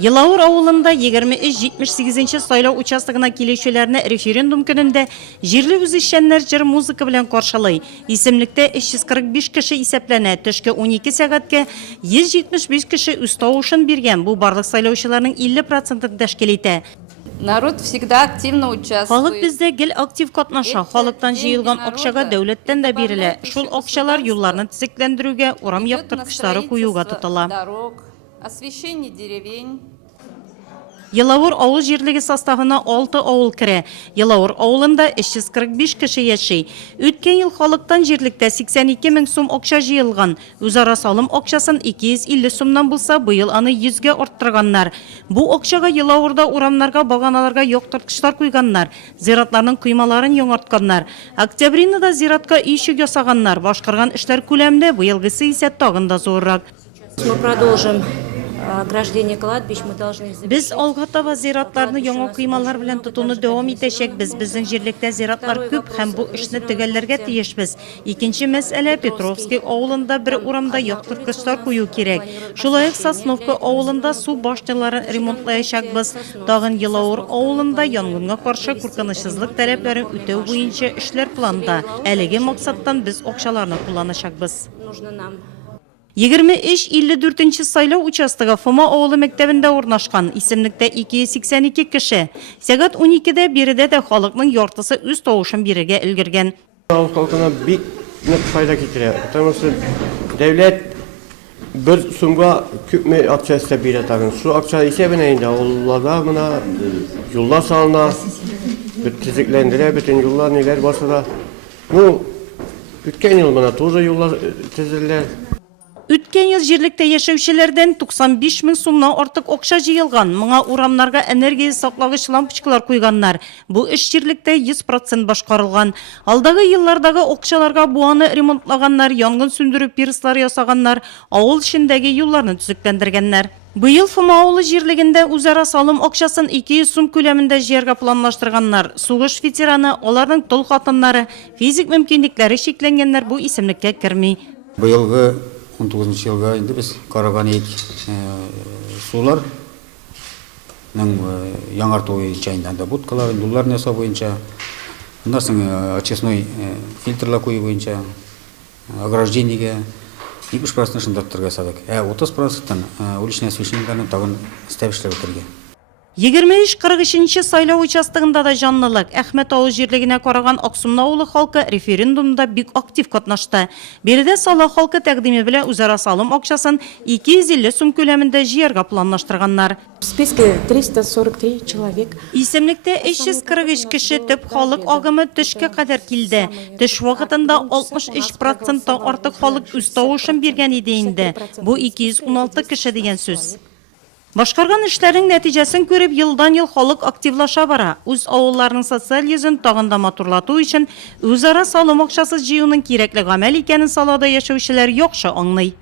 Елаур ауылында 23-78 сайлау участогына келешелеріне референдум күнінде жерлі үзішшенлер жыр музыка білен қоршалай. Исемлікте 345 кіші есеплене, түшкі 12 сәғатке 175 кіші үстау үшін берген. Бұл барлық сайлаушыларының 50%-ын тәшкил ете. Народ всегда активно участвует. Халық бізде гел актив катнаша. Халықтан жиылған акчага дәулеттен дә берілі. Шул акчалар юлларны тізеклендіруге, урам яқтыртқыштары куюга тутыла. Освещение деревень. Елаур ауыл жерлігі составына 6 ауыл кірі. Елаур ауылында 345 кіші яшей. Өткен ел халықтан жерлікті 82 мың сум оқша жиылған. Өзара салым оқшасын 250 сумнан болса, бұйыл аны 100-ге орттырғаннар. Бұл оқшаға Елаурда урамларға, бағаналарға yoқтыртқыштар қойғаннар. Зиратларының құймаларын yoңартқаннар. Октябринада зиратқа үйшік ясағаннар. Башқарған ішлер көлемді бұйылғысы есе тағында зорырақ. Мы продолжим ограждение кладбищ, мы должны... Biz Olgatava ziratlарны яңа кыймалар белән тотуны дәвам итәчәкбез. Безнең җирлектә зиратлар күп һәм бу эшне төгәлләргә тиешбез. Икенче мәсьәлә Петровский авылында бер урамда яктырткычлар кую кирәк. Шулай ук Сосновка авылында су башняларын ремонтлаячакбыз. Тагын Елаур авылында янгынга каршы куркынычсызлык таләпләрен үтәү буенча эшләр планда. Әлеге максаттан без акчаларны кулланачакбыз. 23-54 сайлау участогы Фома ауылы мәктәбендә урнашкан. Исемлектә 282 кеше. Сәгать 12-дә биредә дә халыкның яртысы үз тавышын бирергә өлгергән. Ауыл халкына бик нык файда китерә. Потому что дәүләт бер сумга күпме акча истәп бирә тагын. Шу акча исәбенә инде авылларда мына юллар салына, төзекләндерә, бөтен юллар ниләр басыла. Ну, үткән ел мына тоже юллар төзелә. Үткен ел җирлектә яшәүчеләрдән 95 мең сумнан артык акча җыелган. Моңа урамнарга энергия саклагыч лампочкалар куйганнар. Бу эш җирлектә 100% башкарылган. Алдагы еллардагы акчаларга буаны ремонтлаганнар, янгын сүндерү пирслар ясаганнар, авыл эчендәге юлларны төзекләндергәннәр. Быел Фома авылы җирлегендә үзара салым акчасын 200 сум күләмендә җыярга планлаштырганнар. Сугыш ветераны, аларның тол хатыннары, физик мөмкинлекләре шикләнгәннәр бу исемлеккә керми. Быелгы 19 елга инде без караган ек сулар яңарту буенча инде будкалар, дуллар ясау буенча, андан соң очистной фильтрлар кую буенча, ограждениеге 70% шындыртырга садык. 30%-тан уличный освещениеләрне тагын истәп эшләп бетергән. 23-43 сайлау участогында да жанлылык. Әхмәт авыл җирлегенә караган Аксумна авылы халкы референдумда бик актив катнашты. Биредә сала халкы тәкъдиме белән үзара салым акчасын 250 сум күләмендә җыярга планлаштырганнар. В списке 343 человек. Исемлектә 343 кеше төп халык агымы төшкә кадәр килде. Төш вакытында 63%-тан артык халык үз тавышын биргән иде инде. Бу 216 кеше дигән сүз. Башкарган эшләрнең нәтиҗәсен күреп, елдан-ел халык активлаша бара. Үз авылларының социаль йөзен тагын да матурлату өчен үзара салым акчасы җыюның кирәкле гамәл икәнен салада яшәүчеләр яхшы аңлый.